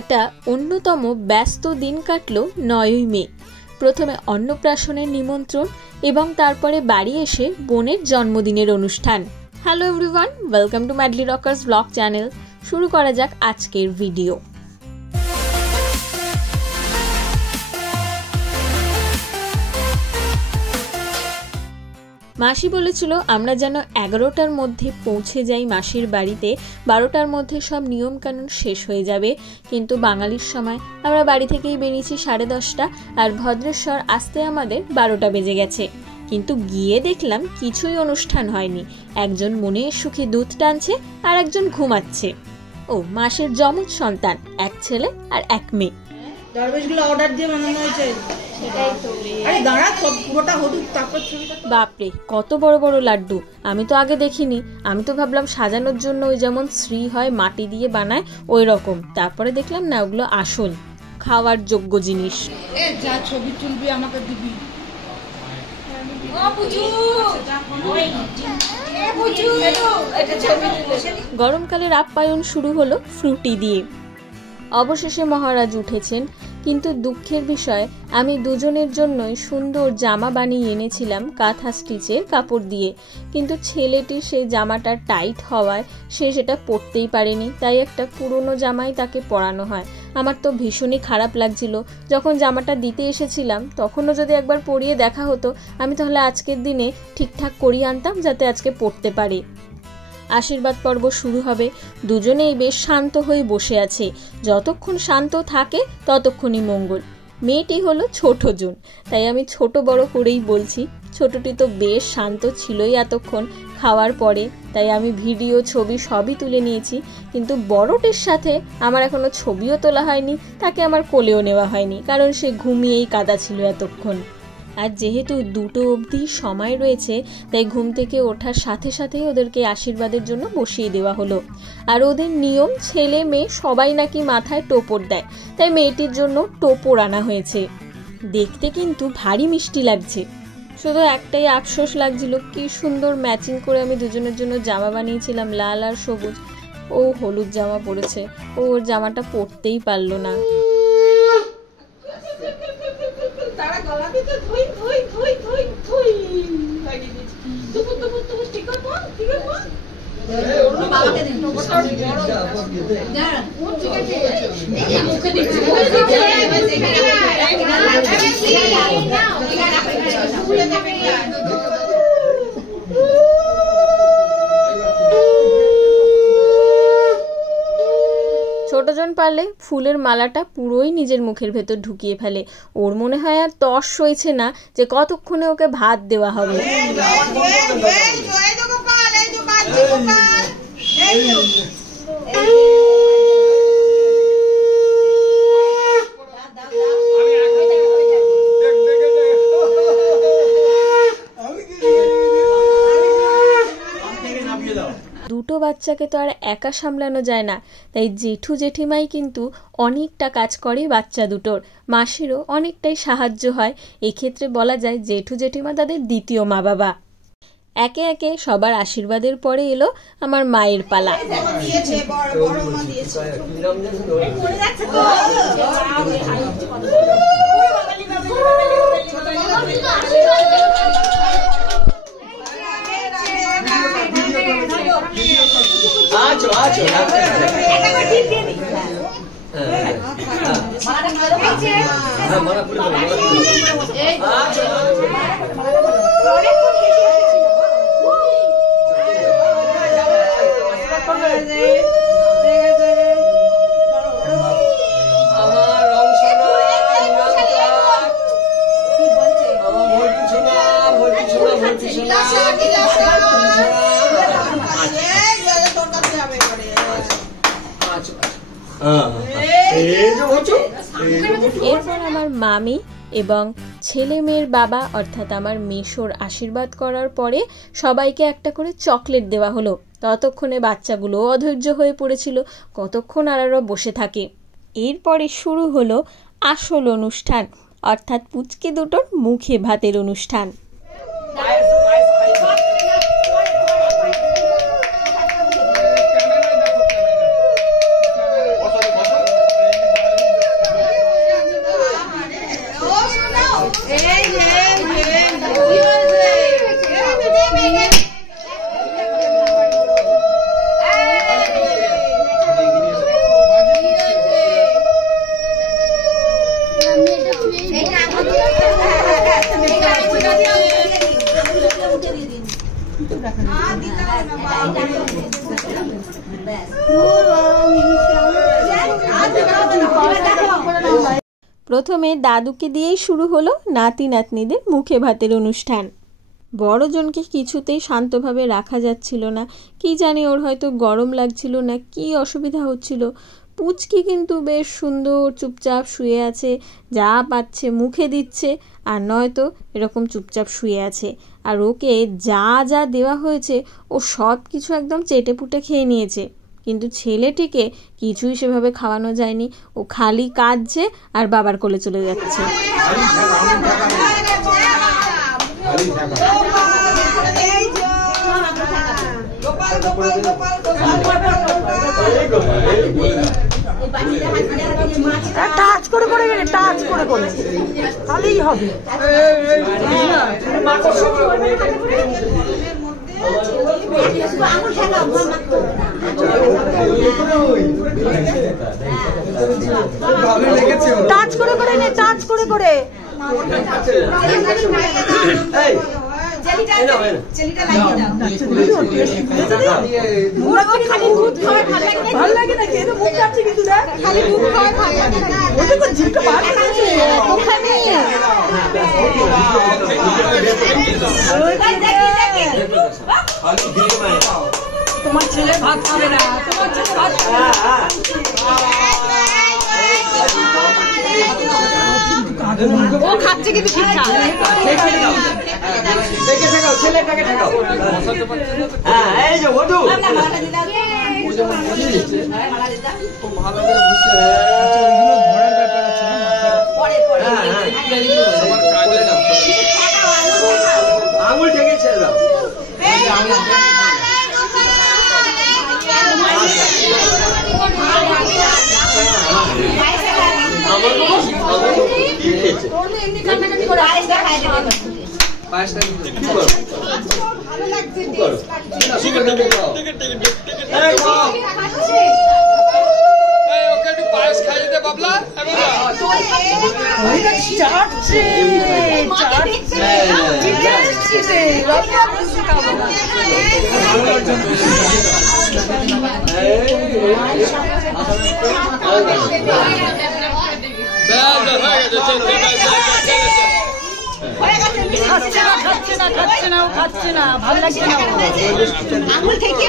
একটা অন্যতম ব্যস্ত দিন কাটলো 9ই মে। প্রথমে অন্নপ্রাশনের নিমন্ত্রণ এবং তারপরে বাড়ি এসে বোনের জন্মদিনের অনুষ্ঠান। Hello everyone, welcome to madly Rockerz blog channel. শুরু করা যাক আজকের ভিডিও। মাসি বলেছিল আমরা যেন 11টার মধ্যে পৌঁছে যাই মাসির বাড়িতে, 12টার মধ্যে সব নিয়ম কানুন শেষ হয়ে যাবে। কিন্তু বাঙালির সময় আমরা বাড়ি থেকেই বেরিয়েছি 10:30, আর ভদ্রেশ্বর আসতে আমাদের 12টা বেজে গেছে। কিন্তু গিয়ে দেখলাম কিছুই অনুষ্ঠান হয়নি। একজন মনের সুখে দুধ টানছে আর একজন ঘুমাচ্ছে। ও মাসির যমজ সন্তান, এক ছেলে আর এক মেয়ে। দরবেশগুলো অর্ডার দিয়ে বানানো হয়েছে। বাপরে, কত বড় বড় লাড্ডু! আমি তো আগে দেখিনি। আমি তো ভাবলাম সাজানোর জন্য ওই যেমন শ্রী হয় মাটি দিয়ে বানায় ওই রকম। তারপরে দেখলাম না, ওগুলো আসল খাওয়ার যোগ্য জিনিস। যা ছবি তুলবি আমাকে দিবি। গরমকালের আপ্যায়ন শুরু হলো ফ্রুটি দিয়ে। অবশেষে মহারাজ উঠেছেন, কিন্তু দুঃখের বিষয় আমি দুজনের জন্যই সুন্দর জামা বানিয়ে এনেছিলাম কাঁথা স্টিচের কাপড় দিয়ে। কিন্তু ছেলেটির সেই জামাটা টাইট হওয়ায় সে সেটা পরতেই পারেনি, তাই একটা পুরনো জামাই তাকে পরানো হয়। আমার তো ভীষণই খারাপ লাগছিল। যখন জামাটা দিতে এসেছিলাম তখনও যদি একবার পরিয়ে দেখা হতো, আমি তাহলে আজকের দিনে ঠিকঠাক করিয়ে আনতাম যাতে আজকে পরতে পারে। আশীর্বাদ পর্ব শুরু হবে। দুজনেই বেশ শান্ত হয়ে বসে আছে। যতক্ষণ শান্ত থাকে ততক্ষণই মঙ্গল। মেয়েটি হলো ছোট জন, তাই আমি ছোট বড় করেই বলছি। ছোটটি তো বেশ শান্ত ছিলই এতক্ষণ খাওয়ার পরে, তাই আমি ভিডিও ছবি সবই তুলে নিয়েছি। কিন্তু বড়টির সাথে আমার এখনো ছবিও তোলা হয়নি, তাকে আমার কোলেও নেওয়া হয়নি, কারণ সে ঘুমিয়েই কাদা ছিল এতক্ষণ। আর যেহেতু 2টো অবধি সময় রয়েছে, তাই ঘুম থেকে ওঠার সাথে সাথেই ওদেরকে আশীর্বাদের জন্য বসিয়ে দেওয়া হলো। আর ওদের নিয়ম, ছেলে মেয়ে সবাই নাকি মাথায় টোপর দেয়, তাই মেয়েটির জন্য টোপর আনা হয়েছে। দেখতে কিন্তু ভারী মিষ্টি লাগছে। শুধু একটাই আফসোস লাগছিল, কি সুন্দর ম্যাচিং করে আমি দুজনের জন্য জামা বানিয়েছিলাম, লাল আর সবুজ। ও হলুদ জামা পরেছে, ওর জামাটা পরতেই পারলো না। ছোটজন পারলে ফুলের মালাটা পুরোই নিজের মুখের ভেতর ঢুকিয়ে ফেলে। ওর মনে হয় আর তস সইছে না যে কতক্ষণে ওকে ভাত দেওয়া হবে। দুটো বাচ্চাকে তো আর একা সামলানো যায় না, তাই জেঠু জেঠিমাই কিন্তু অনেকটা কাজ করে বাচ্চা দুটোর। মাসিরও অনেকটাই সাহায্য হয়। এক্ষেত্রে বলা যায় জেঠু জেঠিমা তাদের দ্বিতীয় মা বাবা। একে একে সবার আশীর্বাদের পরে এলো আমার মায়ের পালা। এরপর আমার মামি এবং ছেলে মেয়ের বাবা অর্থাৎ আমার মেশোর আশীর্বাদ করার পরে সবাইকে একটা করে চকলেট দেওয়া হলো। ততক্ষণে বাচ্চাগুলো অধৈর্য হয়ে পড়েছিল, কতক্ষণ আর বসে থাকে। এরপরে শুরু হলো আসল অনুষ্ঠান, অর্থাৎ পুচকে দুটোর মুখে ভাতের অনুষ্ঠান। প্রথমে দাদুকে দিয়েই শুরু হলো নাতি নাতনিদের মুখে ভাতের অনুষ্ঠান। বড়জনকে কিছুতেই শান্তভাবে রাখা যাচ্ছিল না, কি জানি ওর হয়তো গরম লাগছিল না কি অসুবিধা হচ্ছিল। পুচকি কিন্তু বেশ সুন্দর চুপচাপ শুয়ে আছে, যা পাচ্ছে মুখে দিচ্ছে, আর নয়তো এরকম চুপচাপ শুয়ে আছে। আর ওকে যা যা দেওয়া হয়েছে ও সব কিছু একদম চেটেপুটে খেয়ে নিয়েছে। কিন্তু ছেলেটিকে কিছুই সেভাবে খাওয়ানো যায়নি, ও খালি কাঁদছে আর বাবার কোলে চলে যাচ্ছে। টাচ করে করে টাচ করে করে তাহলেই হবে। টাচ করে করে নে, টাচ করে করে। ভালো লাগে না খেয়ে মুখ কাটছে কিন্তু না, খালি মুখ খাওয়া ভালো লাগে না। ওটা তো জিভটা বার করেছে ওখানে। তোমার ছেলে ভাত খাবে না, তোমার ছেলে ভাত খাবে না। ও খাচ্ছে কিন্তু ঠিক ঠাক। ছেলেটাকে ঠেকাও। হ্যাঁ এই যে ওঠো। আঙুল ঠেকে ছেড়ে দাও। খাচ্ছে না, খাচ্ছে না, ভালো লাগছে না। আঙুল থেকে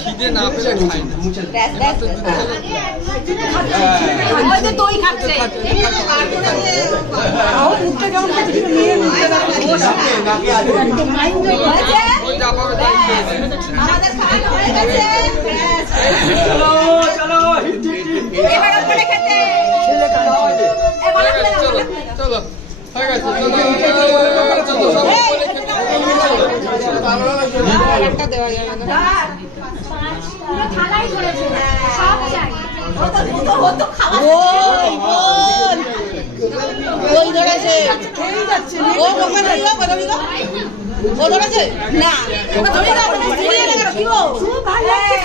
খিদে না পেলে খাই না। দই খাচ্ছে কেমন চলো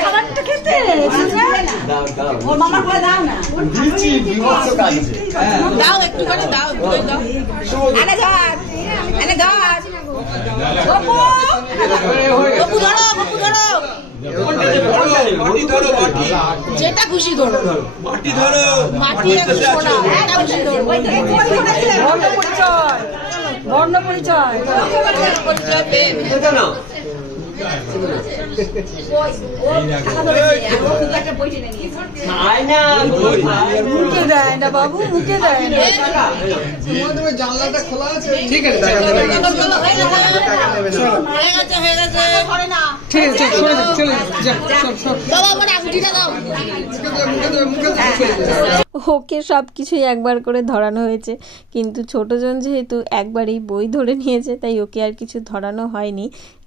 খাবারটা খেতে ওর মামার বলে দাও না, দাও একটু করে দাও, এনে ধর, এনে ধর, বাপু বাপু ধরো, বাপু ধরো, যেটা খুশি ধরো, মাটি ধরো, মাটি সোনা, যেটা খুশি ধরো। বর্ণ পরিচয়, বর্ণ পরিচয়, পরিচয় পেয়ে মুখে দেয় না বাবু, মুখে দেয় না। জানলাটা খোলা আছে, ঠিক আছে, ওকে সব কিছুই একবার করে ধরানো হয়েছে, কিন্তু ছোটজন যেহেতু একবারেই বই ধরে নিয়েছে তাই ওকে আর কিছু ধরানো হয়নি।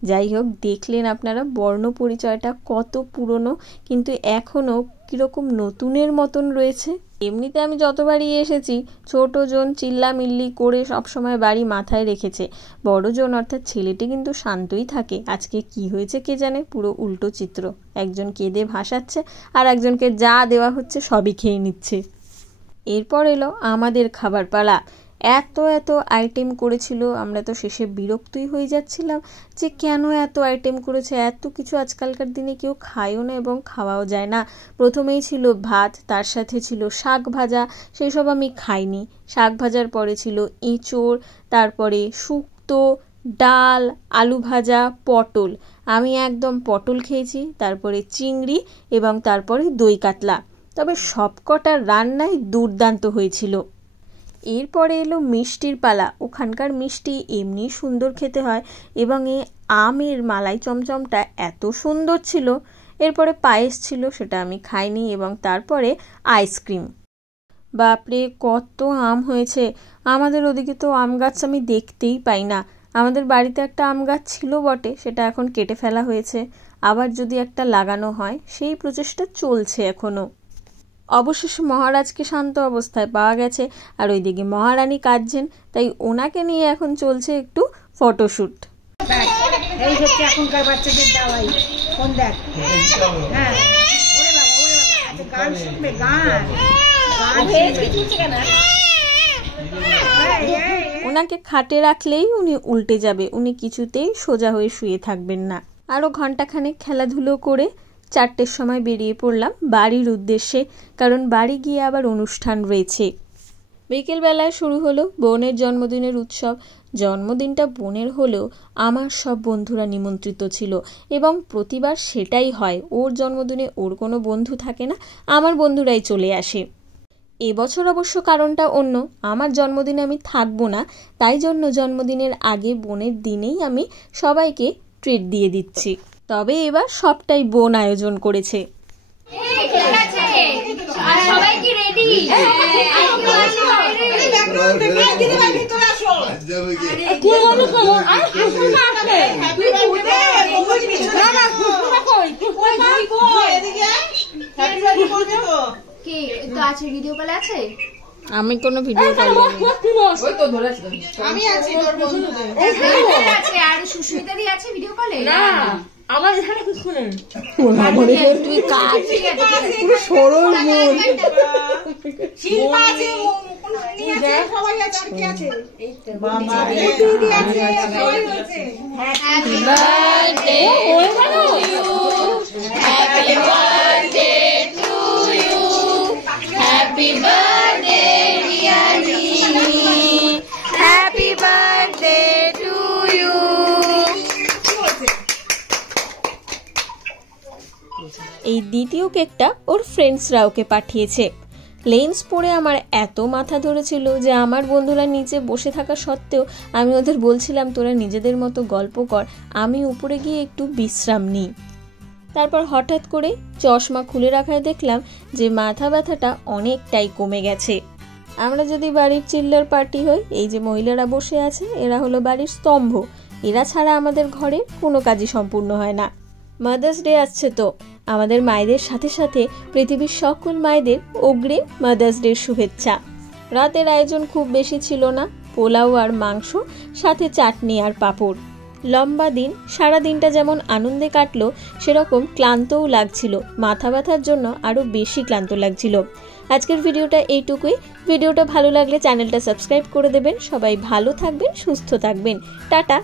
যাই হোক, দেখলেন আপনারা বর্ণ পরিচয়টা কত পুরনো, কিন্তু এখনও কীরকম নতুনের মতন রয়েছে। এমনিতে আমি যতবারই এসেছি ছোটজন চিল্লামিল্লি করে সবসময় বাড়ি মাথায় রেখেছে, বড়জন অর্থাৎ ছেলেটি কিন্তু শান্তই থাকে। আজকে কি হয়েছে কে জানে, পুরো উল্টো চিত্র। একজন কেঁদে ভাসাচ্ছে আর একজনকে যা দেওয়া হচ্ছে সবই খেয়ে নিচ্ছে। এরপর এলো আমাদের খাবার পালা। এত আইটেম করেছিল, আমরা তো শেষে বিরক্তই হয়ে যাচ্ছিলাম যে কেন এত আইটেম করেছে, এত কিছু আজকালকার দিনে কেউ খায়ও না এবং খাওয়াও যায় না। প্রথমেই ছিল ভাত, তার সাথে ছিল শাক ভাজা, সেই সব আমি খাইনি। শাক ভাজার পরে ছিল এঁচোড়, তারপরে শুক্তো, ডাল, আলু ভাজা, পটল। আমি একদম পটল খেয়েছি, তারপরে চিংড়ি এবং তারপরে দই কাতলা। তবে সবকটা রান্নাই দুর্দান্ত হয়েছিল। এরপরে এলো মিষ্টির পালা। ওখানকার মিষ্টি এমনি সুন্দর খেতে হয় এবং এই আমের মালাই চমচমটা এত সুন্দর ছিল। এরপরে পায়েস ছিল, সেটা আমি খাইনি, এবং তারপরে আইসক্রিম। বাপরে কত আম হয়েছে! আমাদের ওদিকে তো আম গাছ আমি দেখতেই পাই না। আমাদের বাড়িতে একটা আম গাছ ছিল বটে, সেটা এখন কেটে ফেলা হয়েছে। আবার যদি একটা লাগানো হয়, সেই প্রচেষ্টা চলছে এখনও। অবশেষে মহারাজকে শান্ত অবস্থায় পাওয়া গেছে, আর ওইদিকে মহারানী কাঁদছেন, তাই ওনাকে নিয়ে এখন চলছে একটু ফটোশ্যুট। এই হচ্ছে এখনকার বাচ্চাদের দাওয়াই। ফোন দেখ, হ্যাঁ, ওরে বাবা, গান শুনবে, গান। ওনাকে খাটে রাখলেই উনি উল্টে যাবে, উনি কিছুতেই সোজা হয়ে শুয়ে থাকবেন না। আরও ঘন্টাখানেক খেলাধুলো করে 4টের সময় বেরিয়ে পড়লাম বাড়ির উদ্দেশ্যে, কারণ বাড়ি গিয়ে আবার অনুষ্ঠান রয়েছে। বিকেলবেলায় শুরু হলো বোনের জন্মদিনের উৎসব। জন্মদিনটা বোনের হলেও আমার সব বন্ধুরা নিমন্ত্রিত ছিল এবং প্রতিবার সেটাই হয়, ওর জন্মদিনে ওর কোনো বন্ধু থাকে না, আমার বন্ধুরাই চলে আসে। এবছর অবশ্য কারণটা অন্য, আমার জন্মদিনে আমি থাকবো না, তাই জন্য জন্মদিনের আগে বোনের দিনেই আমি সবাইকে ট্রিট দিয়ে দিচ্ছি। তবে এবার সবটাই বোন আয়োজন করেছে। আমি কোনো ভিডিও কল আমি আছি, তোর বন্ধুদের আছে, আর সুস্মিতা দি আছে ভিডিও কলে। না, আমার এখানে কি শুনেন, তুই কাজ সরল মন, শিল্পা আছে, মুকুনি আছে, সবাই আছে, আর কি আছে, বাবা happy birthday to you, happy birthday to you, happy birthday dear Mimi, happy birthday to you. এই দ্বিতীয় কেকটা ওর ফ্রেন্ডসরা ওকে পাঠিয়েছে। লেন্স পরে আমার এত মাথা ধরেছিল যে আমার বন্ধুরা নিচে বসে থাকা সত্ত্বেও আমি ওদের বলছিলাম তোরা নিজেদের মতো গল্প কর, আমি উপরে গিয়ে একটু বিশ্রাম নিই। তারপর হঠাৎ করে চশমা খুলে রাখায় দেখলাম যে মাথা ব্যথাটা অনেকটাই কমে গেছে। আমরা যদি বাড়ির চিল্লার পার্টি হই, এই যে মহিলারা বসে আছে এরা হলো বাড়ির স্তম্ভ, এরা ছাড়া আমাদের ঘরে কোনো কাজই সম্পূর্ণ হয় না। মাদার্স ডে আসছে, তো আমাদের মায়েদের সাথে সাথে পৃথিবীর সকল মায়েদের অগ্রিম মাদার্স ডের শুভেচ্ছা। রাতের আয়োজন খুব বেশি ছিল না, পোলাও আর মাংস, সাথে চাটনি আর পাঁপড়। লম্বা দিন, সারা দিনটা যেমন আনন্দে কাটলো সেরকম ক্লান্তও লাগছিল, মাথা ব্যথার জন্য আরও বেশি ক্লান্ত লাগছিল। আজকের ভিডিওটা এইটুকুই। ভিডিওটা ভালো লাগলে চ্যানেলটা সাবস্ক্রাইব করে দেবেন। সবাই ভালো থাকবেন, সুস্থ থাকবেন। টাটা।